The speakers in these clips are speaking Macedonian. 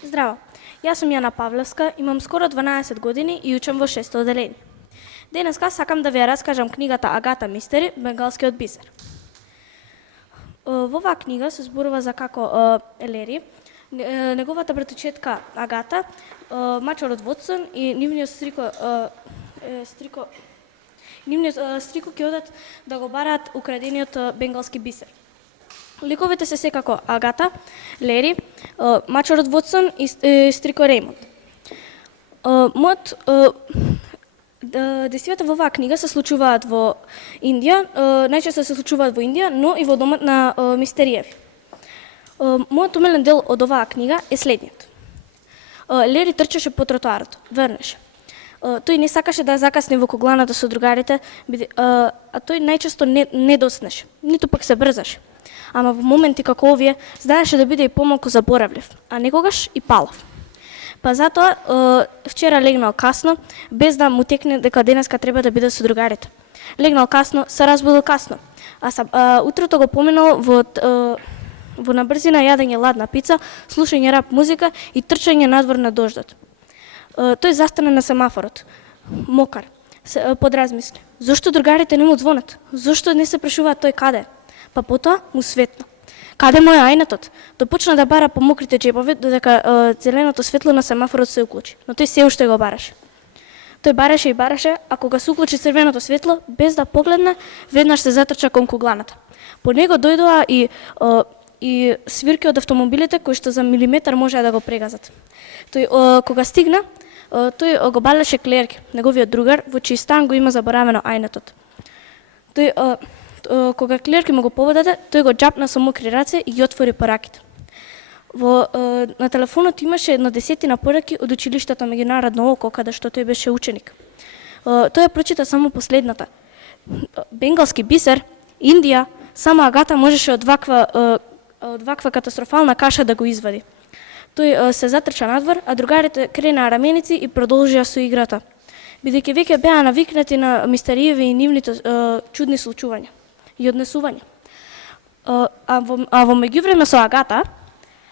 Здраво, јас сум Јана Павлевска, имам скоро 12 години и учам во 6-то оделение. Денеска сакам да ви ја раскажам книгата Агата Мистери, Бенгалскиот бисер. Во оваа книга се зборува за како Лери, неговата братучетка Агата, мачорот Вотсон и нивниот стрико ќе одат да го бараат украдениот бенгалски бисер. Ликовите се секако Агата, Лери, мачорот Вотсон и стрико Реймонд. Действијата во оваа книга се случуваат во Индија, најчесто се случуваат во Индија, но и во домот на Мистериеви. Мојот умилен дел од оваа книга е следниот. Лери трчаше по тротоарот, вернеше. Тој не сакаше да закасне во кугланата со другарите, а тој најчесто не доснеше, ниту пак се брзаше. Ама во моменти како овие, знаеше да биде и помалку заборавлив, а некогаш и палав. Па затоа, вчера легнал касно, без да му текне дека денеска треба да биде со другарите. Легнал касно, се разбудил касно, утрото го поминал во набрзина јадење ладна пица, слушање рап музика и трчање надвор на дождот. Тој застана на семафорот, мокар, подразмисли. Зошто другарите не му звонат? Зошто не се прашуваат тој каде? Па потоа му светна. Каде му е ајнатот? Тој почна да бара по мокрите џебови додека зеленото светло на семафорот се уклучи, но тој се уште го бараше. Тој бараше и бараше, а кога се уклучи црвеното светло, без да погледне, веднаш се затрча кон кугланата. По него дојдоа и свирки од автомобилите кои што за милиметар можеа да го прегазат. Тој кога стигна, тој го балеше Клерки, неговиот другар, во чиј стан го има заборавено ајнатот. Кога Клерки му го поведаде, тој го џапна со мокри раце и ги отвори пораките. На телефонот имаше една десетина пораки од училиштето Меѓународно око, каде што тој беше ученик. Тој ја прочита само последната. Бенгалски бисер, Индија, само Агата можеше од ваква катастрофална каша да го извади. Тој се затрча надвор, а другарите кренаа раменици и продолжија со играта, бидејќи веќе беа навикнати на Мистериеви и нивните чудни случувања и однесувања. А во меѓувреме со Агата,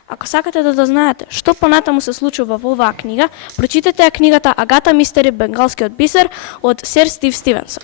ако сакате да знаете што понатаму се случува во оваа книга, прочитете ја книгата Агата Мистери, Бенгалскиот бисер од Сер Стив Стивенсон.